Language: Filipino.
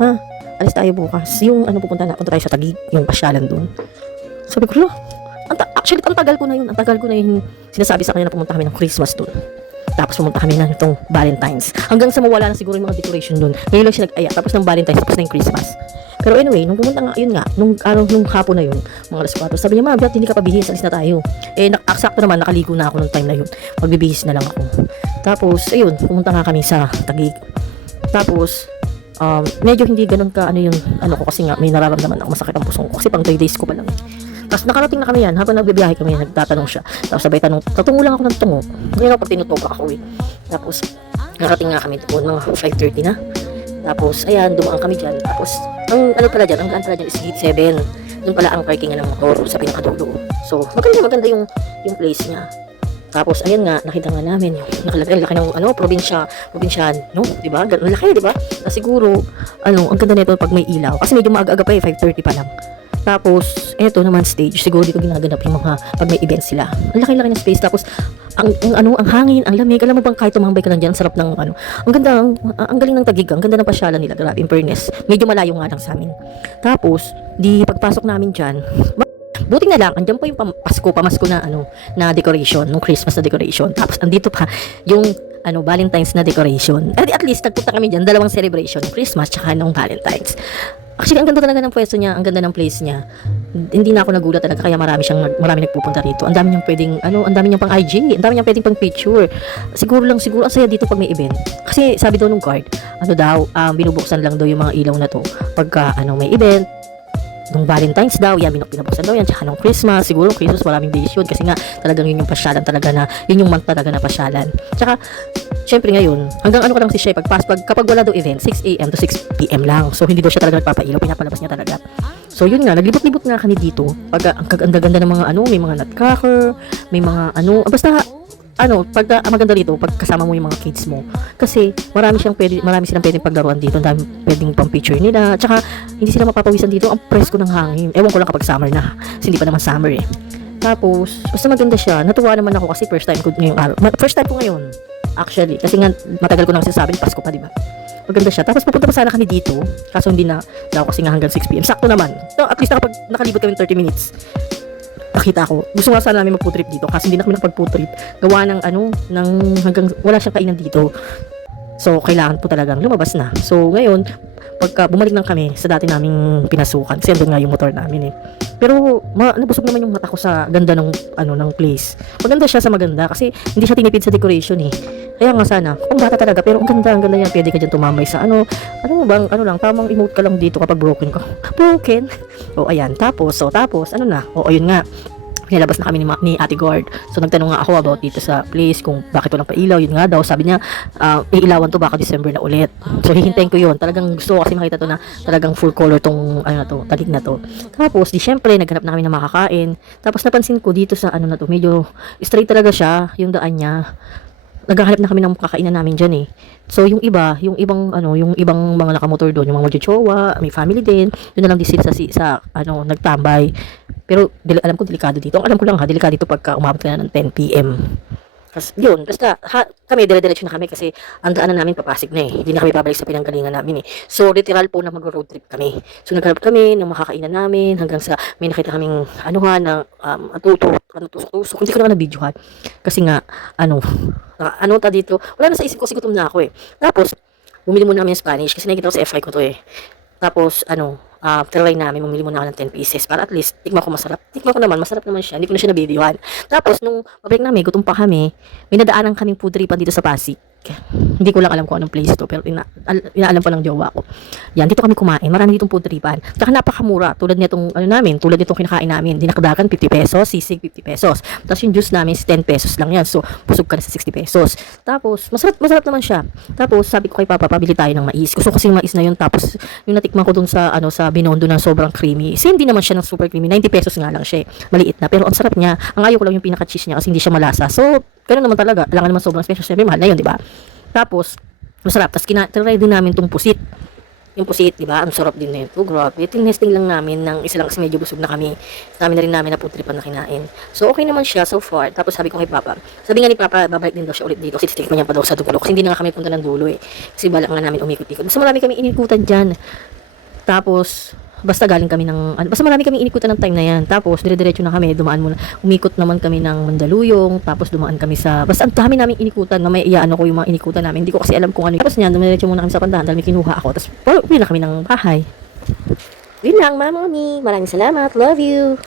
ha, alis tayo bukas. Yung ano punta tayo sa Taguig, yung pasyalan doon. Sabi ko, actually, ang tagal ko na yun. Ang tagal ko na yun sinasabi sa kanya na pumunta kami ng Christmas doon. Tapos pumunta kami na itong Valentine's. Hanggang sa mawala na siguro yung mga decoration doon. Ngayon lang siya nag-aya. Tapos ng Valentine's, tapos na yung Christmas. Pero anyway, nung pumunta nga, yun nga, nung hapon na yun, mga alas 4, sabi niya, Bert, hindi ka pa bihis, alis na tayo. Eksakto naman, nakaligo na ako nung time na yun. Magbibihis na lang ako. Tapos, ayun, pumunta nga kami sa Taguig. Tapos, medyo hindi ganun ka, ko kasi nga, may nararamdaman ako, masakit ang pusong ko. Kasi pang 3 days ko pa lang. Tapos nakarating na kami yan, habang nagbibiyahe kami, nagtatanong siya. Tapos sabay tanong, tatungo lang ako ng tungo. Ngayon ako pag tinutuka ako eh. Tapos, nakarating nga kami doon, mga 5:30 na. Tapos, ayan, dumaan kami dyan. Tapos, ang pala dyan is gate 7. Doon pala ang parking ng motor sa pinakadulo. So, maganda yung place niya. Tapos, ayan nga, nakita nga namin yung nakalaki ng, probinsya, no? Diba? Laki, diba? Na siguro, ang ganda nito pag may ilaw. Kasi medyo maaga-aga pa eh, 5:30 pa lang. Tapos, eto naman stage. Siguro dito ginaganap yung mga pag may event sila. Ang laki-laki ng space. Tapos, ang hangin, ang lamig. Alam mo bang kahit tumambay ka lang dyan, sarap ng Ang ganda, ang galing ng Taguig. Ang ganda ng pasyalan nila. Grabe, in fairness. Medyo malayo nga lang sa amin. Tapos, di pagpasok namin dyan, buti na lang, andyan pa yung pamasko na decoration, nung Christmas na decoration. Tapos, andito pa yung Valentine's na decoration. At least, nagpunta kami dyan, dalawang celebration, Christmas, tsaka nung Valentine's. Actually, ang ganda talaga ng pwesto niya, ang ganda ng place niya. Hindi na ako nagulat talaga, kaya marami nagpupunta rito. Ang dami niyang pwedeng, ang dami niyang pang IG, ang dami niyang pwedeng pang picture. Siguro ang saya dito pag may event. Kasi sabi daw nung guard, binubuksan lang daw yung mga ilaw na to pagka, may event. Nung Valentine's daw, yan, pinabuksan daw yan, tsaka nung Christmas, siguro Christmas maraming days yun, kasi nga talagang yun yung pasyalan talaga na, yun yung month talaga na pasyalan. Tsaka, syempre ngayon, hanggang ka lang si siya, kapag wala daw event, 6 a.m. to 6 p.m. lang, so hindi daw siya talaga nagpapailaw, pinapalabas niya talaga. So yun nga, naglibot-libot nga kami dito, ang ganda-ganda ng mga may mga nutcracker, may mga basta, maganda dito pag kasama mo yung mga kids mo. Kasi marami silang pwedeng paglaruan dito, ang dami pwedeng pang picture nila. Tsaka hindi sila mapapawisan dito, ang presko ng hangin. Ewan ko lang kapag summer na. Kasi hindi pa naman summer eh. Tapos, basta maganda siya. Natuwa naman ako kasi first time ko ngayong araw. First time ko ngayon, actually. Kasi nga, matagal ko nang sinasabi, Pasko pa, diba? Maganda siya. Tapos pupunta pa sana kami dito. Kaso hindi na daw kasi nga hanggang 6 p.m. Sakto naman. So, at least nakalibot kami 30 minutes. Nakita ko. Gusto nga sana namin mag-food trip dito kasi hindi na kami nakapag-food trip. Gawa ng hanggang wala siyang kainan dito. So, kailangan po talagang lumabas na. So, ngayon, pagka bumalik lang kami sa dati naming pinasukan, kasi andun nga yung motor namin eh. Pero, nabusog naman yung mata ko sa ganda ng, ng place. Maganda siya sa maganda kasi hindi siya tinipid sa decoration eh. Kaya nga sana, kung bata talaga, pero ang ganda niya, pwede ka dyan tumambay sa lang, tamang emote ka lang dito kapag broken ka. Broken? O, ayan, tapos, ayun nga, nilabas na kami ni Ate Gord. So nagtanong nga ako about dito sa place kung bakit walang pailaw. Yun nga daw, sabi niya iilawan to baka December na ulit. So hihintayin ko yun. Talagang gusto ko kasi makita to na talagang full color tong Taguig na to. Tapos di syempre naghanap na kami ng makakain. Tapos napansin ko dito sa na to, medyo straight talaga siya yung daan niya. Naghahanap na kami ng kakainan namin dyan eh. So yung ibang mga nakamotor doon, yung mga magjojowa, may family din, doon na lang di sila sa nagtambay. Pero alam ko delikado dito. Ang alam ko lang delikado dito pagka umabot ka na ng 10 p.m. Kasi yun, basta kami dire-diretso na kami kasi ang daanan namin papasig na eh. Hindi na kami babalik sa pinanggalingan namin eh. So literal po na mag-road trip kami. So naghanap kami ng makakainan namin hanggang sa may nakita kaming na tusok. Hindi ko naman na-videohan. Kasi nga dito. Wala na sa isip ko, gutom na ako eh. Tapos bumili muna kami ng Spanish kasi nakikita ko sa FI ko to eh. Tapos try namin, bumili muna ako ng 10 pieces para at least tikman ko masarap. Tikman ko naman, masarap naman siya. Hindi ko na siya nabibiyuhan. Tapos nung pabalik namin, gutom pa kami, may nadaanan kaming food tripan dito sa Pasig. Hindi ko lang alam kung anong place to, pero inaalam pa ng jowa ko. Yan, dito kami kumain. Marami ditong food tripan. Tsaka napakamura. Tulad nitong kinakain namin. Dinakdakan 50 pesos, sisig 50 pesos. Tapos yung juice namin is 10 pesos lang yan. So, busog ka na sa 60 pesos. Tapos, masarap naman siya. Tapos, sabi ko kay Papa, pabili tayo ng mais. Gusto ko kasi yung mais na yun. Tapos, yung natikman ko dun sa Binondo ng sobrang creamy. Kasi hindi naman siya ng super creamy. 90 pesos nga lang siya. Maliit na. Pero ang sarap niya. Ang ayaw ko lang yung pinaka-cheese niya kasi hindi siya malasa. So, ganun naman talaga. Alangan naman sobrang special. Siyempre, mahal na yun, di ba? Tapos, masarap. Tapos, try din namin tong pusit. Yung pusit, di ba? Ang sarap din nito. Grabe. Tinesting lang namin ng isa lang kasi medyo busog na kami. Sabi na rin namin na putripan na kinain. So, okay naman siya so far. Tapos sabi ko kay Papa, sabi nga ni Papa, babalik din daw siya ulit dito. Kasi titikman niya pa daw sa dulo. Kasi hindi na nga kami punta ng dulo eh. Kasi balak nga namin umikot-ikot. So, marami kami inikutan dyan. Tapos, basta galing kami ng, basta marami kami inikutan ng time na yan. Tapos, dire-diretso na kami, dumaan muna. Umikot naman kami ng Mandaluyong, tapos dumaan kami sa, basta ang dami namin inikutan, na may iyaano ko yung mga inikutan namin. Hindi ko kasi alam kung ano. Tapos niyan, dumiretso muna kami sa Pandahan, dahil may kinuha ako. Tapos, uwi na kami ng bahay. Yun lang, Mama, Mami. Maraming salamat. Love you.